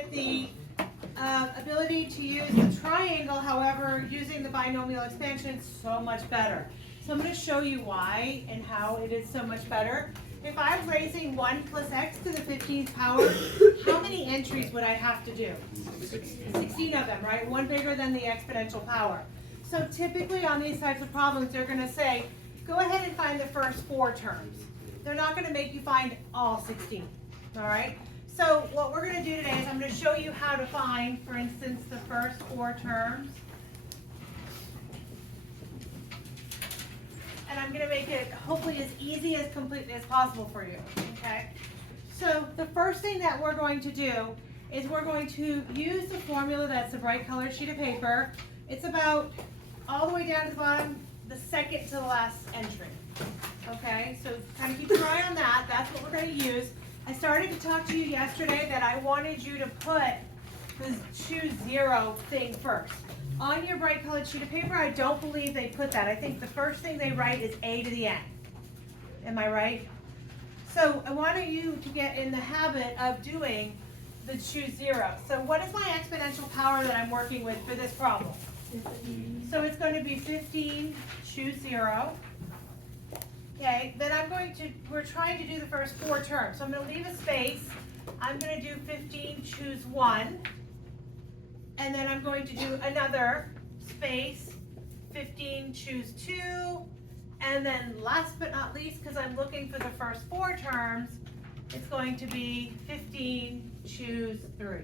with the ability to use the triangle. However, using the binomial expansion, it's so much better. So I'm going to show you why and how it is so much better. If I'm raising 1 plus x to the 15th power, how many entries would I have to do? 16 of them, right? One bigger than the exponential power. So typically on these types of problems, they're going to say, go ahead and find the first 4 terms. They're not going to make you find all 16, all right? So what we're going to do today is I'm going to show you how to find, for instance, the first 4 terms. And I'm going to make it hopefully as easy as completely as possible for you, okay? So the first thing that we're going to do is we're going to use the formula that's a bright colored sheet of paper. It's about all the way down to the bottom, the second to the last entry, okay? So kind of keep your eye on that. That's what we're going to use. I started to talk to you yesterday that I wanted you to put the choose 0 thing first. On your bright colored sheet of paper, I don't believe they put that. I think the first thing they write is a to the n. Am I right? So I wanted you to get in the habit of doing the choose 0. So what is my exponential power that I'm working with for this problem? 15. So it's going to be 15, choose 0. Okay, then we're trying to do the first 4 terms. So I'm going to leave a space. I'm going to do 15, choose 1. And then I'm going to do another space, 15, choose 2. And then last but not least, because I'm looking for the first 4 terms, it's going to be 15, choose 3.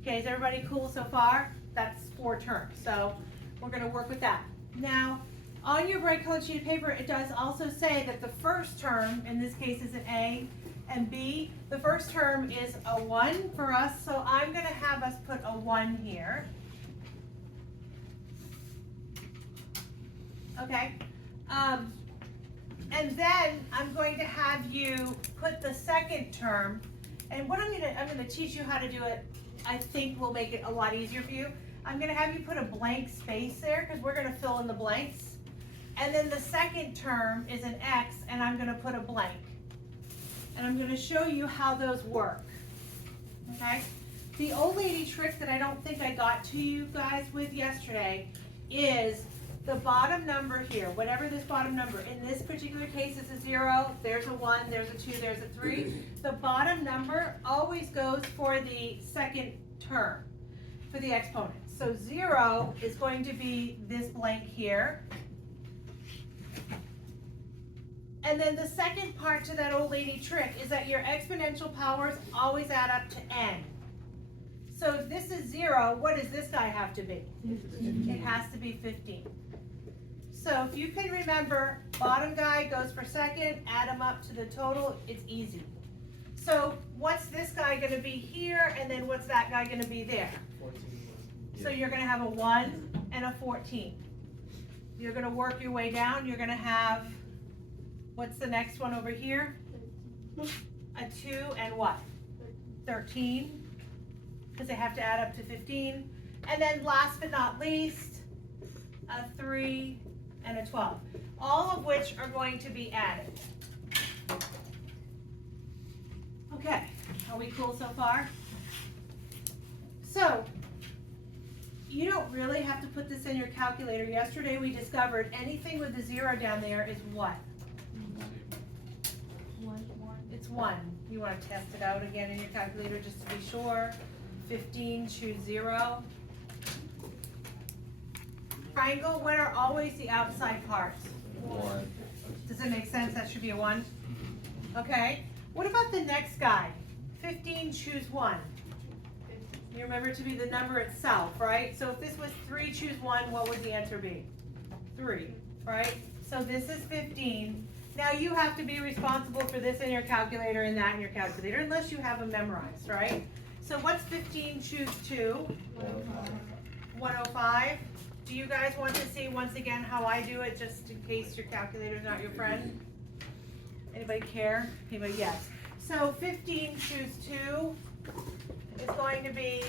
Okay, is everybody cool so far? That's 4 terms. So we're going to work with that. Now, on your bright colored sheet of paper, it does also say that the first term, in this case, is an A, and B, the first term is a 1 for us, so I'm going to have us put a 1 here. Okay, and then I'm going to have you put the second term, and what I'm going to teach you how to do it, I think will make it a lot easier for you. I'm going to have you put a blank space there, because we're going to fill in the blanks. And then the second term is an X, and I'm going to put a blank. And I'm going to show you how those work, okay? The old lady trick that I don't think I got to you guys with yesterday is the bottom number here, whatever this bottom number, in this particular case it's a 0, there's a 1, there's a 2, there's a 3. The bottom number always goes for the second term, for the exponent. So 0 is going to be this blank here. And then the second part to that old lady trick is that your exponential powers always add up to n. So if this is 0, what does this guy have to be? 15. It has to be 15. So if you can remember, bottom guy goes for second, add them up to the total, it's easy. So what's this guy going to be here, and then what's that guy going to be there? 14. So you're going to have a 1 and a 14. You're going to work your way down, you're going to have, what's the next one over here? A 2 and what? 13, because they have to add up to 15. And then last but not least, a 3 and a 12, all of which are going to be added. Okay, are we cool so far? So, you don't really have to put this in your calculator. Yesterday we discovered anything with a 0 down there is what? 1. It's 1. You want to test it out again in your calculator just to be sure. 15, choose 0. Triangle, what are always the outside parts? 1. Does it make sense? That should be a 1. Okay. What about the next guy? 15, choose 1. You remember it to be the number itself, right? So if this was 3, choose 1, what would the answer be? 3, right? So this is 15. Now you have to be responsible for this in your calculator and that in your calculator, unless you have them memorized, right? So what's 15, choose 2? 105. Do you guys want to see once again how I do it, just in case your calculator's not your friend? Anybody care? Anybody? Yes. So 15, choose 2 is going to be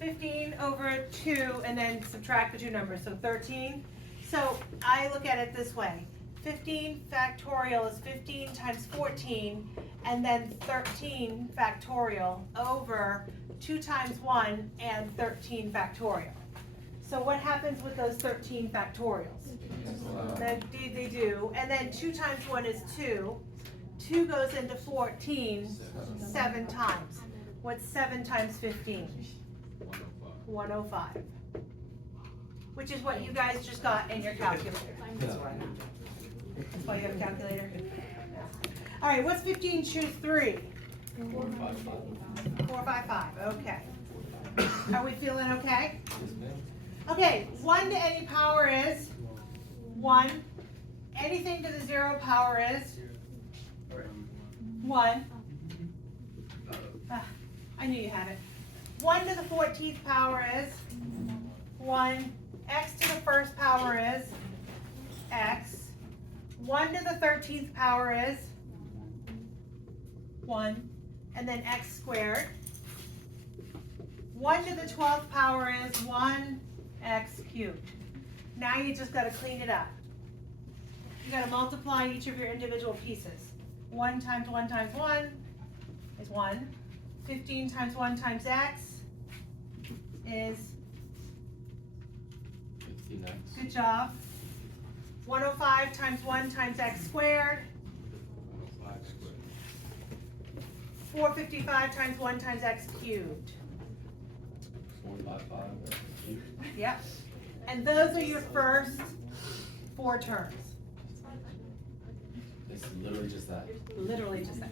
15 over 2, and then subtract the 2 numbers, so 13. So I look at it this way. 15 factorial is 15 times 14, and then 13 factorial over 2 times 1 and 13 factorial. So what happens with those 13 factorials? They do. And then 2 times 1 is 2. 2 goes into 14 7 times. What's 7 times 15? 105. Which is what you guys just got in your calculator. That's why you have a calculator? All right, what's 15 choose 3? 455. Okay. Are we feeling okay? Okay, 1 to any power is 1. Anything to the 0 power is 1. I knew you had it. 1 to the 14th power is 1. X to the first power is x. 1 to the 13th power is 1. And then x squared. 1 to the 12th power is 1x cubed. Now you just got to clean it up. You got to multiply each of your individual pieces. 1 times 1 times 1 is 1. 15 times 1 times x is 15x. Good job. 105 times 1 times x squared. 105 squared. 455 times 1 times x cubed. 455 cubed. Yep. And those are your first 4 terms. It's literally just that. Literally just that.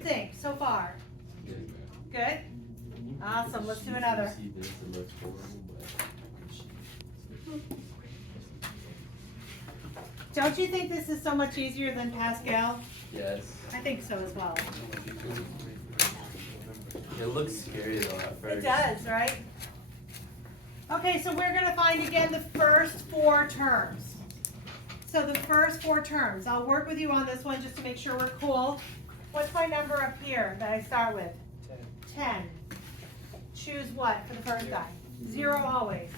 Think so far. Good? Awesome. Let's do another. See this, it looks horrible, but Don't you think this is so much easier than Pascal? yes. I think so as well. It looks scary though at first. It does, right? Okay, so we're going to find again the first 4 terms. So the first 4 terms. I'll work with you on this one just to make sure we're cool. What's my number up here that I start with? 10. Choose what for the first guy? 0 always.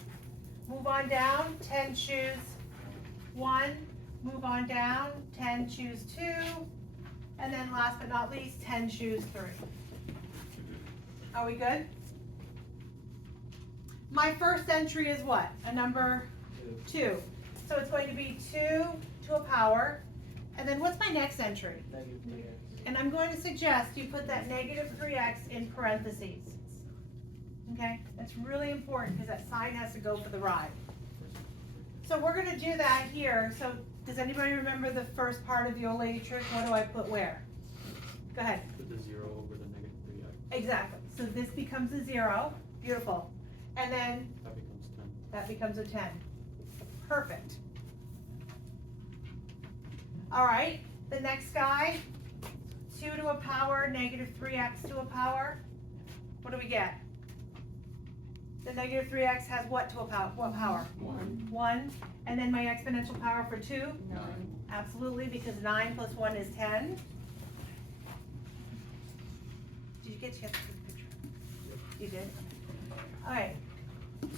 Move on down. 10 choose 1. Move on down. 10 choose 2. And then last but not least, 10 choose 3. Are we good? My first entry is what? A number 2. So it's going to be 2 to a power. And then what's my next entry? And I'm going to suggest you put that negative 3x in parentheses. Okay? That's really important because that sign has to go for the ride. So we're going to do that here. So does anybody remember the first part of the old lady trick? What do I put where? Go ahead. Put the 0 over the negative 3x. Exactly. So this becomes a 0. Beautiful. And then That becomes 10. that becomes a 10. Perfect. All right. The next guy, 2 to a power, negative 3x to a power. What do we get? The negative 3x has what to a power? What power? 1. 1. And then my exponential power for 2? 9. Absolutely, because 9 plus 1 is 10. Did you get to see the picture? You did? All right.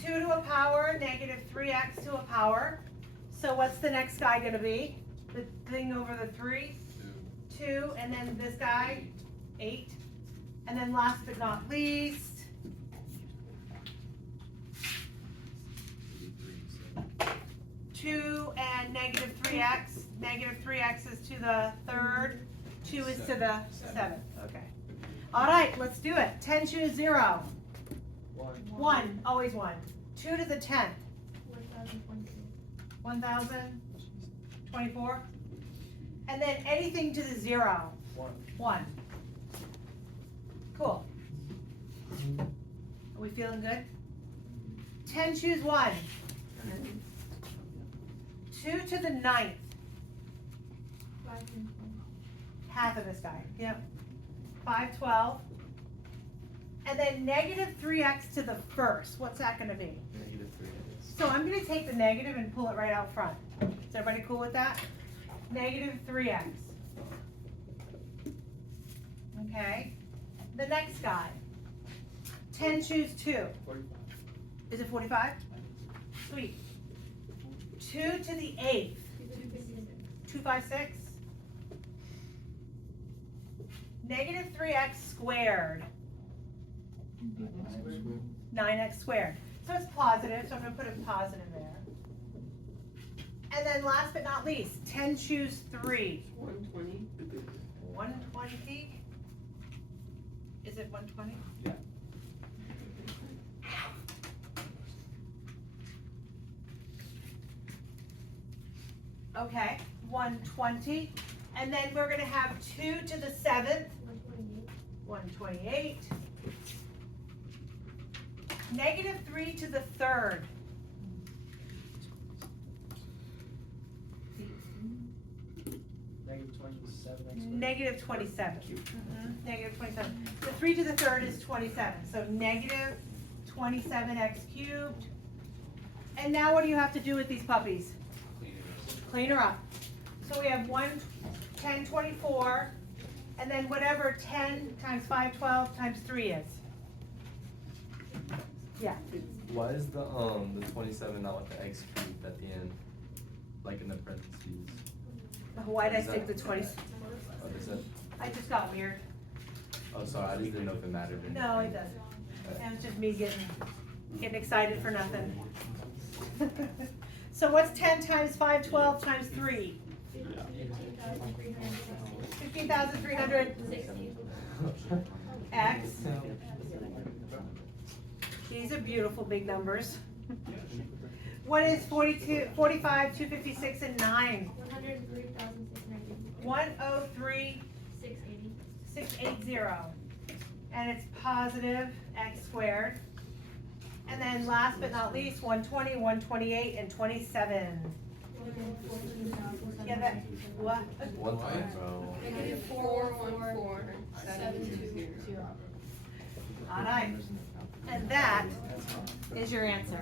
2 to a power, negative 3x to a power. So what's the next guy going to be? The thing over the 3? 2. And then this guy? 8. And then last but not least, 2 and negative 3x. Negative 3x is to the 3rd. 2 is to the 7th. Okay. All right, let's do it. 10 choose 0. 1, always 1. 2 to the 10th. 1,024. And then anything to the 0. 1. Cool. Are we feeling good? 10 choose 1. 2 to the 9th. Half of this guy. Yep. 512. And then negative 3x to the first. What's that going to be? Negative 3x. So I'm going to take the negative and pull it right out front. Is everybody cool with that? Negative 3x. Okay. The next guy. 10 choose 2. 45. Is it 45? Sweet. 2 to the 8th. 256. Negative 3x squared. 9x squared. So it's positive, so I'm gonna put a positive there. And then last but not least, 10 choose 3. 120. 120. Is it 120? Yeah. Okay, 120. And then we're gonna have 2 to the 7th. 128. Negative 3 to the 3rd. Negative 27. Negative 27. Negative 27. The 3 to the 3rd is 27. So negative 27x cubed. And now what do you have to do with these puppies? Clean her up. So we have 10, 24, and then whatever 10 times 5, 12 times 3 is. Yeah. Why is the 27 not with the x cubed at the end? Like in the parentheses? Why did I Is stick that- the 20? What is it? I just got weird. Oh, sorry, I just didn't know if it mattered. or No, it anything. doesn't. And it's just me getting excited for nothing. So what's 10 times 5, 12 times 3? 15,300 x. These are beautiful big numbers. What is 42, 45, 256, and 9? 103,690. 103, 680. 680. And it's positive x squared. And then last but not least, 120, 128, and 27. Yeah, that, what? One time, bro. Negative 414. 720. All right. And that is your answer.